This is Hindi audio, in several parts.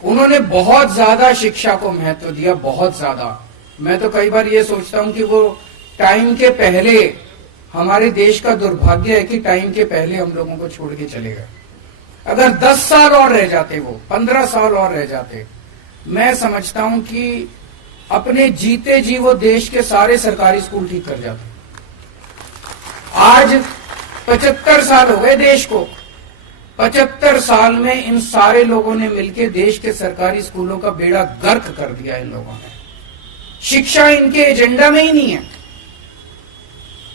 उन्होंने बहुत ज्यादा शिक्षा को महत्व दिया, बहुत ज्यादा। मैं तो कई बार ये सोचता हूं कि वो टाइम के पहले, हमारे देश का दुर्भाग्य है कि टाइम के पहले हम लोगों को छोड़ के चले गए। अगर 10 साल और रह जाते, वो 15 साल और रह जाते, मैं समझता हूं कि अपने जीते जी वो देश के सारे सरकारी स्कूल ठीक कर जाते। आज 75 साल हो गए देश को, 75 साल में इन सारे लोगों ने मिलकर देश के सरकारी स्कूलों का बेड़ा गर्क कर दिया। इन लोगों ने, शिक्षा इनके एजेंडा में ही नहीं है।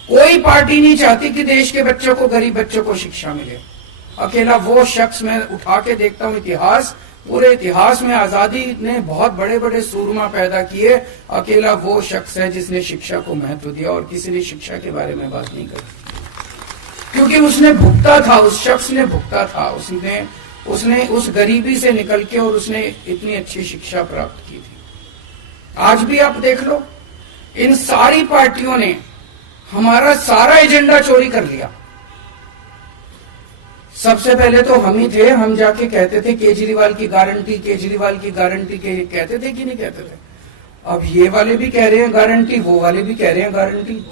कोई पार्टी नहीं चाहती कि देश के बच्चों को, गरीब बच्चों को शिक्षा मिले। अकेला वो शख्स, मैं उठा के देखता हूं इतिहास, पूरे इतिहास में आजादी ने बहुत बड़े बड़े सूरमा पैदा किए, अकेला वो शख्स है जिसने शिक्षा को महत्व दिया, और किसी ने शिक्षा के बारे में बात नहीं करी, क्योंकि उसने भुगता था, उस शख्स ने भुगता था, उसने उस गरीबी से निकल के और उसने इतनी अच्छी शिक्षा प्राप्त की थी। आज भी आप देख लो, इन सारी पार्टियों ने हमारा सारा एजेंडा चोरी कर लिया। सबसे पहले तो हम ही थे, हम जाके कहते थे केजरीवाल की गारंटी, केजरीवाल की गारंटी के, कहते थे कि नहीं कहते थे? अब ये वाले भी कह रहे हैं गारंटी, वो वाले भी कह रहे हैं गारंटी।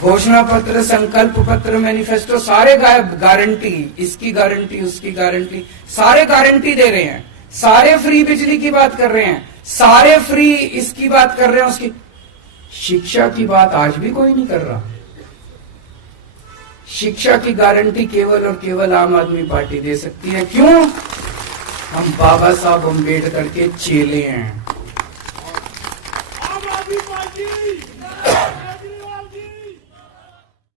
घोषणा पत्र, संकल्प पत्र, मैनिफेस्टो, सारे गारंटी, इसकी गारंटी, उसकी गारंटी, सारे गारंटी दे रहे हैं। सारे फ्री बिजली की बात कर रहे हैं, सारे फ्री इसकी बात कर रहे हैं, उसकी। शिक्षा की बात आज भी कोई नहीं कर रहा। शिक्षा की गारंटी केवल और केवल आम आदमी पार्टी दे सकती है। क्यों? हम बाबा साहब अम्बेडकर के चेले हैं।